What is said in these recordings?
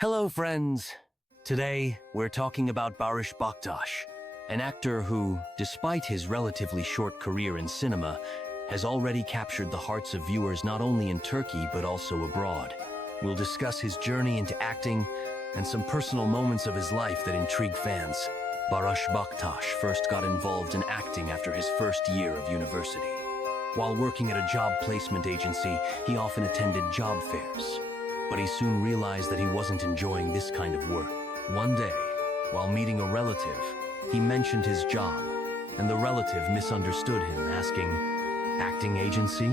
Hello, friends. Today, we're talking about Barış Baktas, an actor who, despite his relatively short career in cinema, has already captured the hearts of viewers not only in Turkey but also abroad. We'll discuss his journey into acting and some personal moments of his life that intrigue fans. Barış Baktas first got involved in acting after his first year of university. While working at a job placement agency, he often attended job fairs. But he soon realized that he wasn't enjoying this kind of work. One day, while meeting a relative, he mentioned his job, and the relative misunderstood him, asking, "Acting agency?"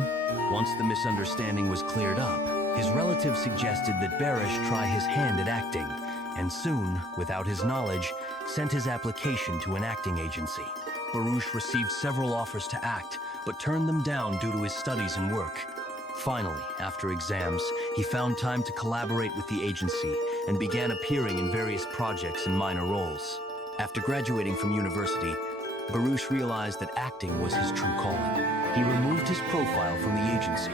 Once the misunderstanding was cleared up, his relative suggested that Barış try his hand at acting, and soon, without his knowledge, sent his application to an acting agency. Barış received several offers to act, but turned them down due to his studies and work. Finally, after exams, he found time to collaborate with the agency and began appearing in various projects and minor roles. After graduating from university, Barış realized that acting was his true calling. He removed his profile from the agency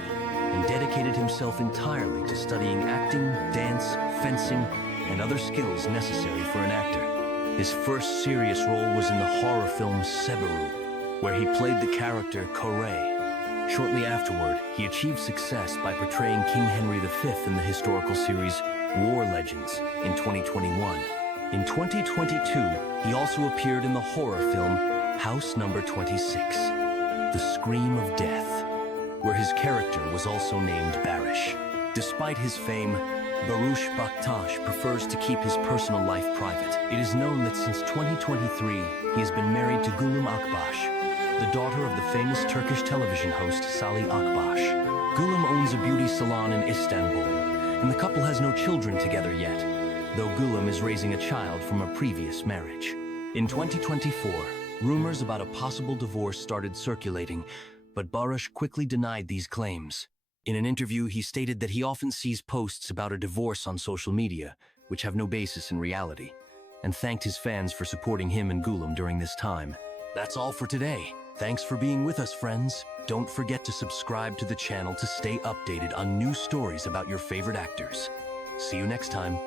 and dedicated himself entirely to studying acting, dance, fencing, and other skills necessary for an actor. His first serious role was in the horror film Seberu, where he played the character Convey. Shortly afterward, he achieved success by portraying King Henry V in the historical series War Legends in 2021. In 2022, he also appeared in the horror film House Number 26, The Scream of Death, where his character was also named Baris. Despite his fame, Barış Baktas prefers to keep his personal life private. It is known that since 2023, he has been married to Gülüm Akbaş, the daughter of the famous Turkish television host Salih Akbaş. Gülüm owns a beauty salon in Istanbul, and the couple has no children together yet, though Gülüm is raising a child from a previous marriage. In 2024, rumors about a possible divorce started circulating, but Barış quickly denied these claims. In an interview, he stated that he often sees posts about a divorce on social media, which have no basis in reality, and thanked his fans for supporting him and Gülüm during this time. That's all for today. Thanks for being with us, friends. Don't forget to subscribe to the channel to stay updated on new stories about your favorite actors. See you next time.